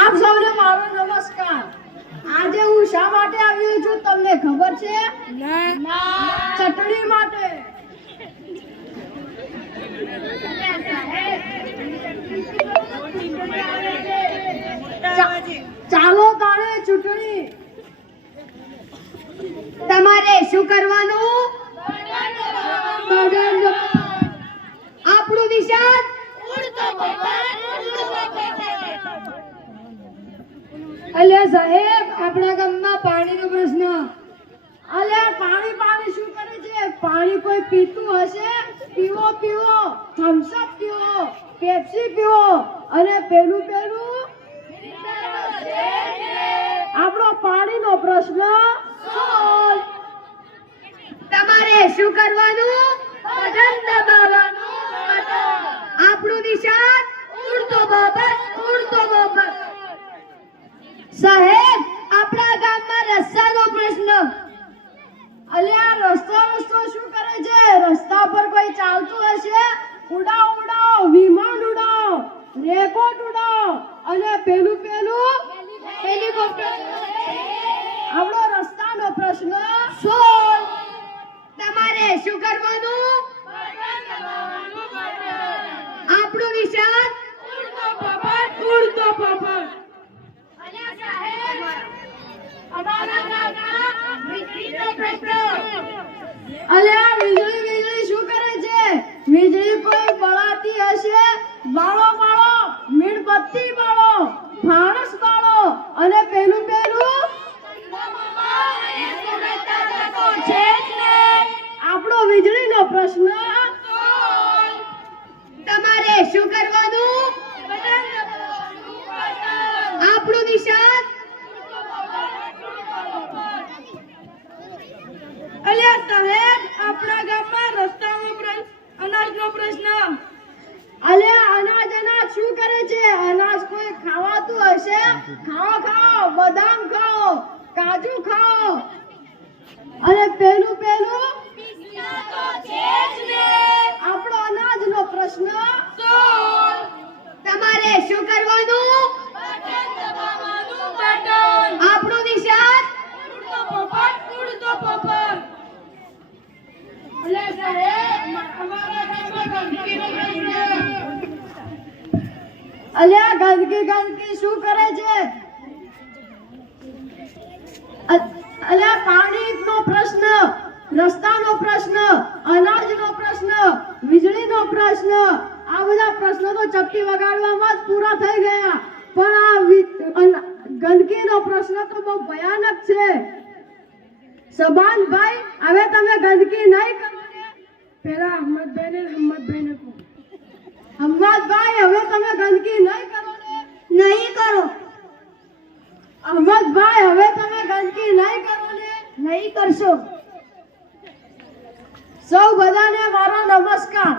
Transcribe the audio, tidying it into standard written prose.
આપ સૌને મારો નમસ્કાર. આજે હું શા માટે આવ્યો છું તમને ખબર છે? ચટણી માટે. ચાલો તાણે ચૂંટણી. તમારે શું કરવાનું? આપણું નિશાન અલ્યા સાહેબ, આપણા ગામમાં પાણીનો પ્રશ્ન. અલ્યા પાણી શું કરે છે? પાણી કોઈ પીતું હશે? પીવો થમ્સ અપ પીવો, પેપ્સી પીવો અને પેલું આપણો પાણીનો પ્રશ્ન સોલ્વ. તમારે શું કરવાનું? બટન દબાવવાનું. આપણું નિશાન ઉડતો બબર. સાહેબ, આપણા ગામમાં રસ્તાનો પ્રશ્ન. અલ્યા રસ્તો શું કરે છે? રસ્તા પર કોઈ ચાલતું હશે? ઉડાવ વિમાન ઉડાવ, રેકોર્ડ ઉડાવ અને પેલું હેલિકોપ્ટર. આપણો રસ્તાનો પ્રશ્ન સોલ્વ. તમારે શું કરવાનું? આપણું નિશાન ઉડતો બબર. અલ્યા વીજળી શું કરે છે? વીજળી કોઈ બળાતી હશે? બાળો મીણબત્તી બાળો, ફાણસ બાળો અને પેલું આપણો વીજળીનો પ્રશ્ન. તમારે શું કરવાનું? આપણું નિશાન. અલ્યા સાહેબ, આપણા ગામમાં રસ્તાનો પ્રશ્ન, અનાજનો પ્રશ્ન. અલ્યા અનાજ શું કરે છે? અનાજ કોઈ ખાવાતું હશે? ખાઓ બદામ ખાઓ, કાજુ ખાઓ અને પેલું આપણો અનાજનો પ્રશ્ન સોલ્વ. તમારે શું કરવાનું? આપણું નિશાન ઉડતો પોપટ. અલ્યા ગંદકી શું કરે છે? અલ્યા પાણીનો પ્રશ્ન, રસ્તાનો પ્રશ્ન, અનાજનો પ્રશ્ન, વીજળીનો પ્રશ્ન. આ બધા પ્રશ્નો તો ચપટી વગાડવામાં જ પૂરા થઈ ગયા, પણ આ ગંદકીનો પ્રશ્ન તો બહુ ભયાનક છે. સબાનભાઈ, હવે તમે ગંદકી નહીં કરો ને? પેલા હમ્મદભાઈને કહો. હમ્મદભાઈ, હવે તમે ગંદકી નહીં કરો ને? નહીં કરો. અહમદભાઈ, હવે તમે ગંદકી નહીં કરો ને? નહીં કરશો. સૌ બધાને મારો નમસ્કાર.